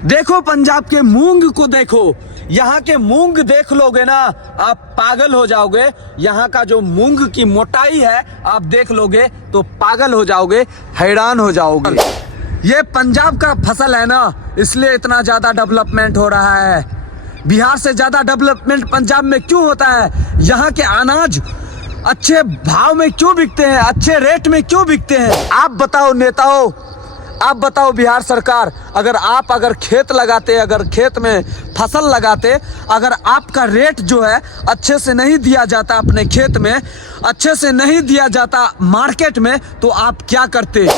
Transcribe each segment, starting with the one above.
देखो पंजाब के मूंग को देखो, यहाँ के मूंग देख लोगे ना आप पागल हो जाओगे। यहाँ का जो मूंग की मोटाई है आप देख लोगे तो पागल हो जाओगे, हैरान हो जाओगे। ये पंजाब का फसल है ना, इसलिए इतना ज्यादा डेवलपमेंट हो रहा है। बिहार से ज्यादा डेवलपमेंट पंजाब में क्यों होता है? यहाँ के अनाज अच्छे भाव में क्यों बिकते हैं, अच्छे रेट में क्यों बिकते हैं? आप बताओ नेताओं, आप बताओ बिहार सरकार, अगर खेत लगाते, अगर खेत में फसल लगाते, अगर आपका रेट जो है अच्छे से नहीं दिया जाता, अपने खेत में अच्छे से नहीं दिया जाता मार्केट में, तो आप क्या करते?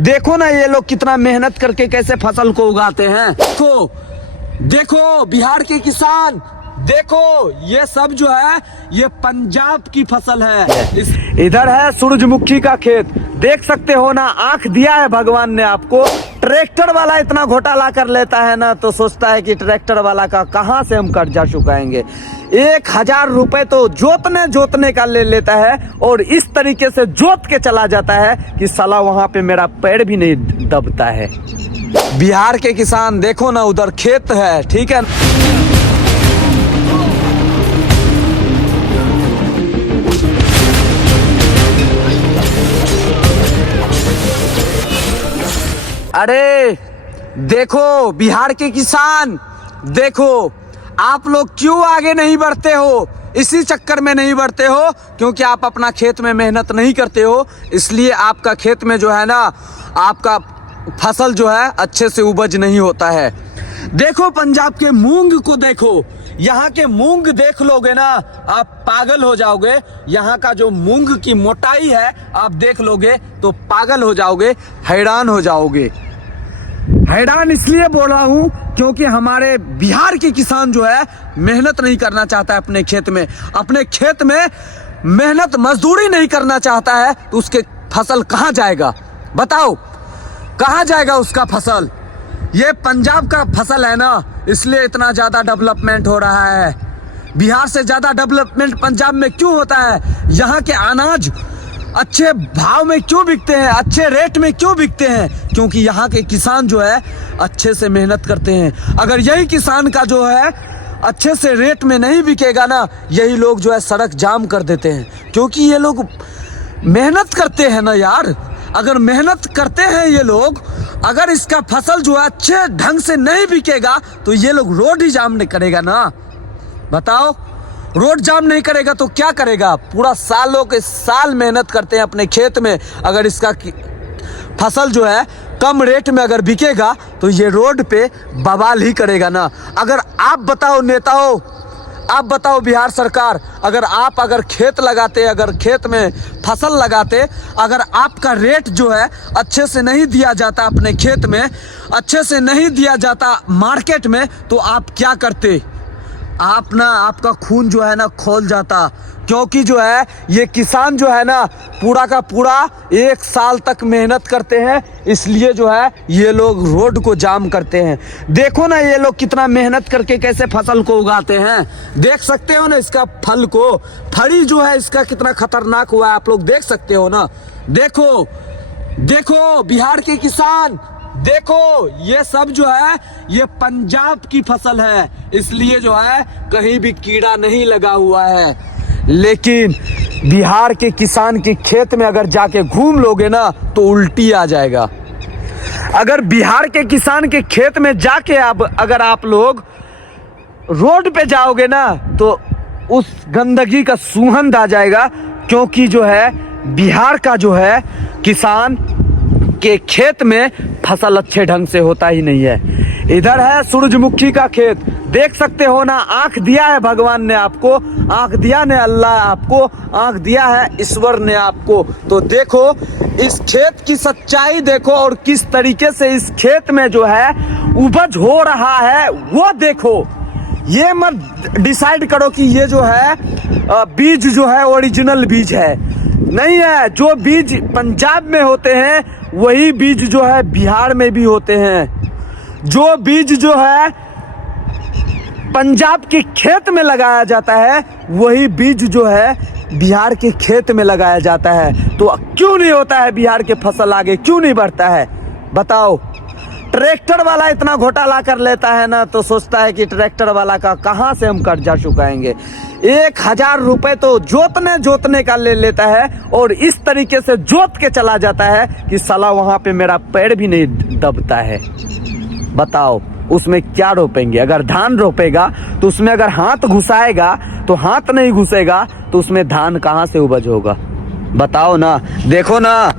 देखो ना ये लोग कितना मेहनत करके कैसे फसल को उगाते हैं। देखो बिहार के किसान, देखो ये सब जो है ये पंजाब की फसल है। इधर है सूरजमुखी का खेत, देख सकते हो ना, आंख दिया है भगवान ने आपको। ट्रैक्टर वाला इतना घोटाला कर लेता है ना, तो सोचता है कि ट्रैक्टर वाला का कहां से हम कर्जा चुकाएंगे। 1000 रुपए तो जोतने का ले लेता है और इस तरीके से जोत के चला जाता है कि साला वहां पे मेरा पैर भी नहीं दबता है। बिहार के किसान देखो ना, उधर खेत है, ठीक है। अरे देखो बिहार के किसान, देखो आप लोग क्यों आगे नहीं बढ़ते हो? इसी चक्कर में नहीं बढ़ते हो क्योंकि आप अपना खेत में मेहनत नहीं करते हो, इसलिए आपका खेत में जो है ना, आपका फसल जो है अच्छे से उपज नहीं होता है। देखो पंजाब के मूंग को देखो, यहाँ के मूंग देख लोगे ना आप पागल हो जाओगे। यहाँ का जो मूंग की मोटाई है आप देख लोगे तो पागल हो जाओगे, हैरान हो जाओगे। हैरान इसलिए बोल रहा हूँ क्योंकि हमारे बिहार के किसान जो है मेहनत नहीं करना चाहता है अपने खेत में मेहनत मजदूरी नहीं करना चाहता है, तो उसके फसल कहाँ जाएगा? बताओ कहाँ जाएगा उसका फसल? ये पंजाब का फसल है ना, इसलिए इतना ज्यादा डेवलपमेंट हो रहा है। बिहार से ज्यादा डेवलपमेंट पंजाब में क्यों होता है? यहाँ के अनाज अच्छे भाव में क्यों बिकते हैं, अच्छे रेट में क्यों बिकते हैं? क्योंकि यहाँ के किसान जो है अच्छे से मेहनत करते हैं। अगर यही किसान का जो है अच्छे से रेट में नहीं बिकेगा ना, यही लोग जो है सड़क जाम कर देते हैं, क्योंकि ये लोग मेहनत करते हैं ना यार। अगर मेहनत करते हैं ये लोग, अगर इसका फसल जो है अच्छे ढंग से नहीं बिकेगा तो ये लोग रोड ही जाम नहीं करेगा ना। बताओ, रोड जाम नहीं करेगा तो क्या करेगा? पूरा सालों के साल मेहनत करते हैं अपने खेत में, अगर इसका फसल जो है कम रेट में अगर बिकेगा तो ये रोड पे बवाल ही करेगा ना। अगर आप बताओ नेताओं, आप बताओ बिहार सरकार, अगर खेत लगाते, अगर खेत में फसल लगाते, अगर आपका रेट जो है अच्छे से नहीं दिया जाता, अपने खेत में अच्छे से नहीं दिया जाता मार्केट में, तो आप क्या करते? आपका खून जो है ना खौल जाता, क्योंकि जो है ये किसान जो है ना पूरा का पूरा 1 साल तक मेहनत करते हैं, इसलिए जो है ये लोग रोड को जाम करते हैं। देखो ना ये लोग कितना मेहनत करके कैसे फसल को उगाते हैं, देख सकते हो ना इसका फल को, फली जो है इसका कितना खतरनाक हुआ है, आप लोग देख सकते हो ना। देखो बिहार के किसान, देखो ये सब जो है ये पंजाब की फसल है, इसलिए जो है कहीं भी कीड़ा नहीं लगा हुआ है। लेकिन बिहार के किसान के खेत में अगर जाके घूम लोगे ना तो उल्टी आ जाएगा। अगर बिहार के किसान के खेत में जाके अगर आप लोग रोड पे जाओगे ना तो उस गंदगी का सुगंध आ जाएगा, क्योंकि जो है बिहार का जो है किसान के खेत में फसल अच्छे ढंग से होता ही नहीं है। इधर है सूरजमुखी का खेत, देख सकते हो ना, आंख दिया है भगवान ने आपको, आंख दिया ने अल्लाह आपको, आंख दिया है ईश्वर ने आपको। तो देखो इस खेत की सच्चाई देखो, और किस तरीके से इस खेत में जो है उपज हो रहा है वो देखो। ये मत डिसाइड करो कि ये जो है बीज जो है ओरिजिनल बीज है, नहीं है। जो बीज पंजाब में होते हैं वही बीज जो है बिहार में भी होते हैं। जो बीज जो है पंजाब के खेत में लगाया जाता है वही बीज जो है बिहार के खेत में लगाया जाता है। तो क्यों नहीं होता है बिहार के फसल आगे, क्यों नहीं बढ़ता है? बताओ। ट्रैक्टर वाला इतना घोटाला कर लेता है ना, तो सोचता है कि ट्रैक्टर वाला का कहाँ से हम कर्जा चुकाएंगे। 1000 रुपए तो जोतने का ले लेता है और इस तरीके से जोत के चला जाता है कि साला वहां पे मेरा पैर भी नहीं दबता है। बताओ उसमें क्या रोपेंगे? अगर धान रोपेगा तो उसमें अगर हाथ घुसाएगा तो हाथ नहीं घुसेगा, तो उसमें धान कहाँ से उपज होगा? बताओ ना। देखो ना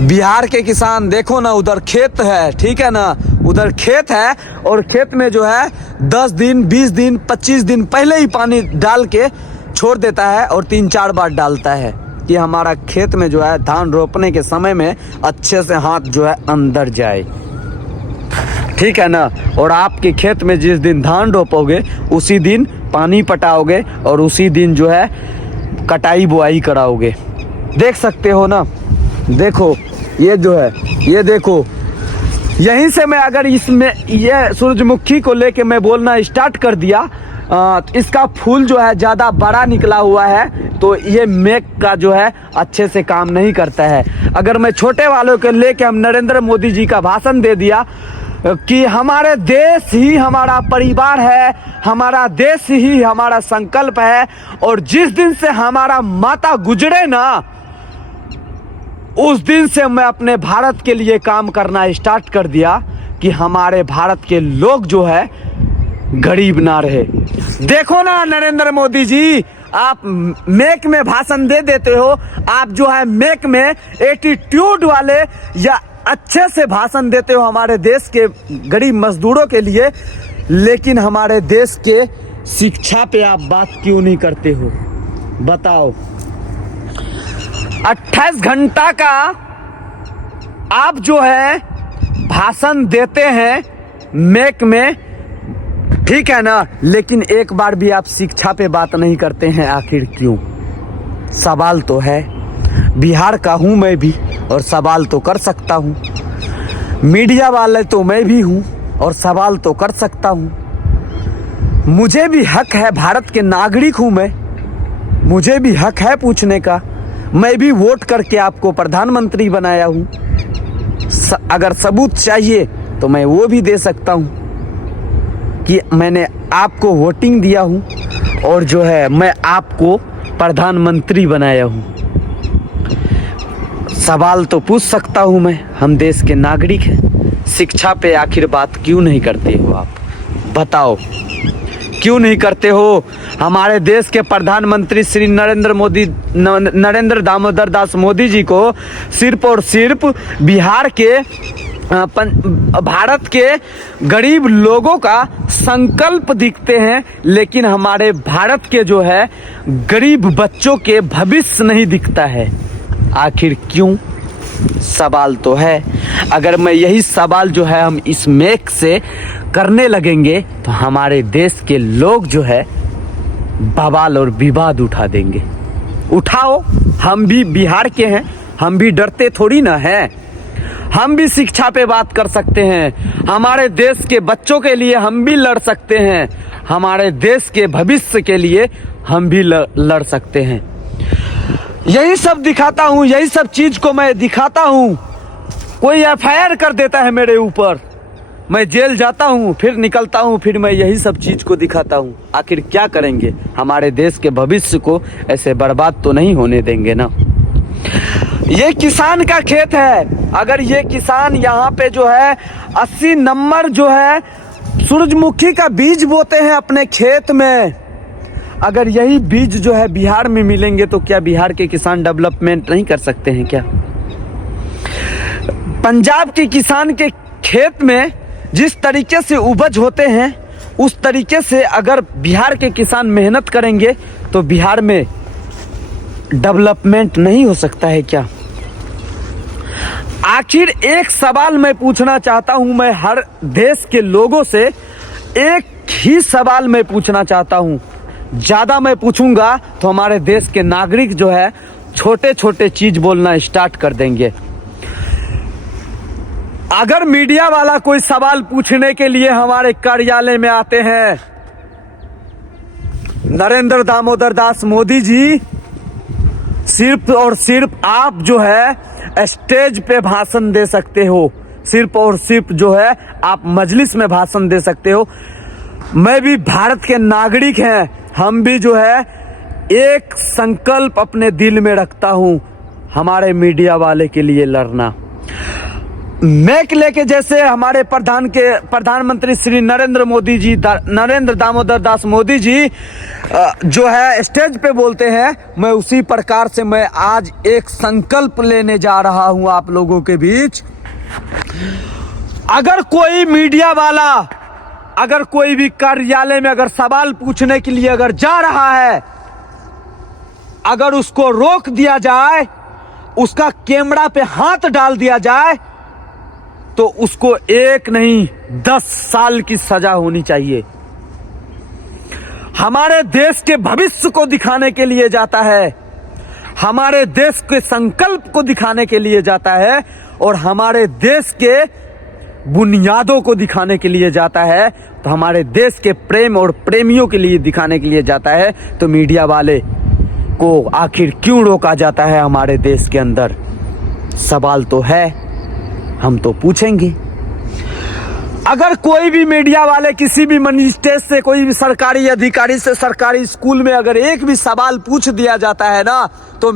बिहार के किसान, देखो ना उधर खेत है, ठीक है ना, उधर खेत है और खेत में जो है 10 दिन 20 दिन 25 दिन पहले ही पानी डाल के छोड़ देता है और 3-4 बार डालता है कि हमारा खेत में जो है धान रोपने के समय में अच्छे से हाथ जो है अंदर जाए, ठीक है ना। और आपके खेत में जिस दिन धान रोपोगे उसी दिन पानी पटाओगे और उसी दिन जो है कटाई बुआई कराओगे। देख सकते हो ना, देखो ये जो है, ये देखो, यहीं से मैं अगर इसमें ये सूरजमुखी को लेके मैं बोलना स्टार्ट कर दिया, इसका फूल जो है ज़्यादा बड़ा निकला हुआ है तो ये मेक का जो है अच्छे से काम नहीं करता है। अगर मैं छोटे वालों के लेके हम नरेंद्र मोदी जी का भाषण दे दिया कि हमारे देश ही हमारा परिवार है, हमारा देश ही हमारा संकल्प है, और जिस दिन से हमारा माता गुजरे ना उस दिन से मैं अपने भारत के लिए काम करना स्टार्ट कर दिया कि हमारे भारत के लोग जो है गरीब ना रहे। देखो ना नरेंद्र मोदी जी, आप मेक में भाषण दे देते हो, आप जो है मेक में एटीट्यूड वाले या अच्छे से भाषण देते हो हमारे देश के गरीब मजदूरों के लिए, लेकिन हमारे देश के शिक्षा पे आप बात क्यों नहीं करते हो? बताओ। 28 घंटा का आप जो है भाषण देते हैं मेक में, ठीक है ना, लेकिन एक बार भी आप शिक्षा पे बात नहीं करते हैं। आखिर क्यों? सवाल तो है। बिहार का हूं मैं भी और सवाल तो कर सकता हूं। मीडिया वाले तो मैं भी हूं और सवाल तो कर सकता हूं। मुझे भी हक है, भारत के नागरिक हूं मैं, मुझे भी हक है पूछने का। मैं भी वोट करके आपको प्रधानमंत्री बनाया हूं। अगर सबूत चाहिए तो मैं वो भी दे सकता हूं कि मैंने आपको वोटिंग दिया हूं और जो है मैं आपको प्रधानमंत्री बनाया हूं। सवाल तो पूछ सकता हूं मैं, हम देश के नागरिक हैं। शिक्षा पे आखिर बात क्यों नहीं करते हो आप? बताओ क्यों नहीं करते हो? हमारे देश के प्रधानमंत्री श्री नरेंद्र दामोदर दास मोदी जी को सिर्फ और सिर्फ बिहार के भारत के गरीब लोगों का संकल्प दिखते हैं, लेकिन हमारे भारत के जो है गरीब बच्चों के भविष्य नहीं दिखता है। आखिर क्यों? सवाल तो है। अगर मैं यही सवाल जो है हम इस मेक से करने लगेंगे तो हमारे देश के लोग जो है बवाल और विवाद उठा देंगे। उठाओ, हम भी बिहार के हैं, हम भी डरते थोड़ी ना हैं। हम भी शिक्षा पे बात कर सकते हैं, हमारे देश के बच्चों के लिए हम भी लड़ सकते हैं, हमारे देश के भविष्य के लिए हम भी लड़ सकते हैं। यही सब दिखाता हूँ, यही सब चीज को मैं दिखाता हूँ। कोई एफआईआर कर देता है मेरे ऊपर, मैं जेल जाता हूँ, फिर निकलता हूँ, फिर मैं यही सब चीज को दिखाता हूँ। आखिर क्या करेंगे? हमारे देश के भविष्य को ऐसे बर्बाद तो नहीं होने देंगे ना। ये किसान का खेत है। अगर ये किसान यहाँ पे जो है 80 नंबर जो है सूरजमुखी का बीज बोते हैं अपने खेत में, अगर यही बीज जो है बिहार में मिलेंगे तो क्या बिहार के किसान डेवलपमेंट नहीं कर सकते हैं क्या? पंजाब के किसान के खेत में जिस तरीके से उपज होते हैं उस तरीके से अगर बिहार के किसान मेहनत करेंगे तो बिहार में डेवलपमेंट नहीं हो सकता है क्या? आखिर एक सवाल मैं पूछना चाहता हूं, मैं हर देश के लोगों से एक ही सवाल मैं पूछना चाहता हूं। ज्यादा मैं पूछूंगा तो हमारे देश के नागरिक जो है छोटे छोटे चीज बोलना स्टार्ट कर देंगे। अगर मीडिया वाला कोई सवाल पूछने के लिए हमारे कार्यालय में आते हैं, नरेंद्र दामोदर दास मोदी जी, सिर्फ और सिर्फ आप जो है स्टेज पे भाषण दे सकते हो, सिर्फ और सिर्फ जो है आप मजलिस में भाषण दे सकते हो। मैं भी भारत के नागरिक हैं, हम भी जो है एक संकल्प अपने दिल में रखता हूं, हमारे मीडिया वाले के लिए लड़ना। मैक लेके जैसे हमारे प्रधानमंत्री श्री नरेंद्र दामोदर दास मोदी जी जो है स्टेज पे बोलते हैं, मैं उसी प्रकार से मैं आज एक संकल्प लेने जा रहा हूं आप लोगों के बीच। अगर कोई मीडिया वाला अगर कोई भी कार्यालय में अगर सवाल पूछने के लिए अगर जा रहा है, अगर उसको रोक दिया जाए, उसका कैमरा पे हाथ डाल दिया जाए, तो उसको 1 नहीं 10 साल की सजा होनी चाहिए। हमारे देश के भविष्य को दिखाने के लिए जाता है, हमारे देश के संकल्प को दिखाने के लिए जाता है और हमारे देश के बुनियादों को दिखाने के लिए जाता है, तो हमारे देश के प्रेम और प्रेमियों के लिए दिखाने के लिए जाता है। तो मीडिया वाले को आखिर क्यों रोका जाता है हमारे देश के अंदर? सवाल तो है, हम तो पूछेंगे। अगर कोई भी मीडिया वाले किसी भी मजिस्ट्रेट से, कोई भी सरकारी अधिकारी से, सरकारी स्कूल में अगर एक भी सवाल पूछ दिया जाता है ना, तो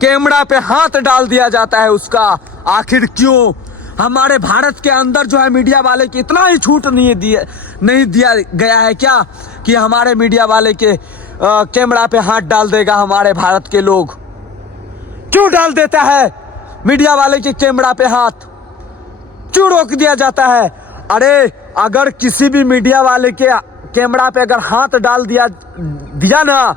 कैमरा पे हाथ डाल दिया जाता है उसका। आखिर क्यों? हमारे भारत के अंदर जो है मीडिया वाले की इतना ही छूट नहीं दिया गया है क्या कि हमारे मीडिया वाले के कैमरा पे हाथ डाल देगा हमारे भारत के लोग? क्यों डाल देता है मीडिया वाले के कैमरा पे हाथ? क्यों रोक दिया जाता है? अरे अगर किसी भी मीडिया वाले के कैमरा पे अगर हाथ डाल दिया ना,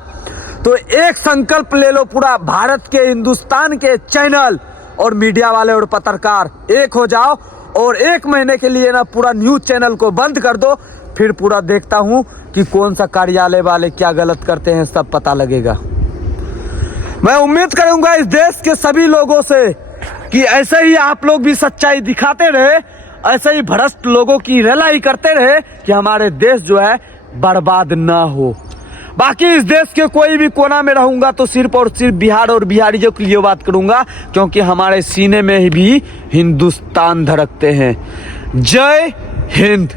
तो एक संकल्प ले लो, पूरा भारत के, हिंदुस्तान के चैनल और मीडिया वाले और पत्रकार एक हो जाओ और 1 महीने के लिए ना पूरा न्यूज चैनल को बंद कर दो। फिर पूरा देखता हूं कि कौन सा कार्यालय वाले क्या गलत करते हैं, सब पता लगेगा। मैं उम्मीद करूंगा इस देश के सभी लोगों से कि ऐसे ही आप लोग भी सच्चाई दिखाते रहे, ऐसे ही भ्रष्ट लोगों की रेलाई करते रहे कि हमारे देश जो है बर्बाद ना हो। बाकी इस देश के कोई भी कोना में रहूंगा तो सिर्फ और सिर्फ बिहार और बिहारियों के लिए बात करूंगा, क्योंकि हमारे सीने में भी हिंदुस्तान धड़कते हैं। जय हिंद।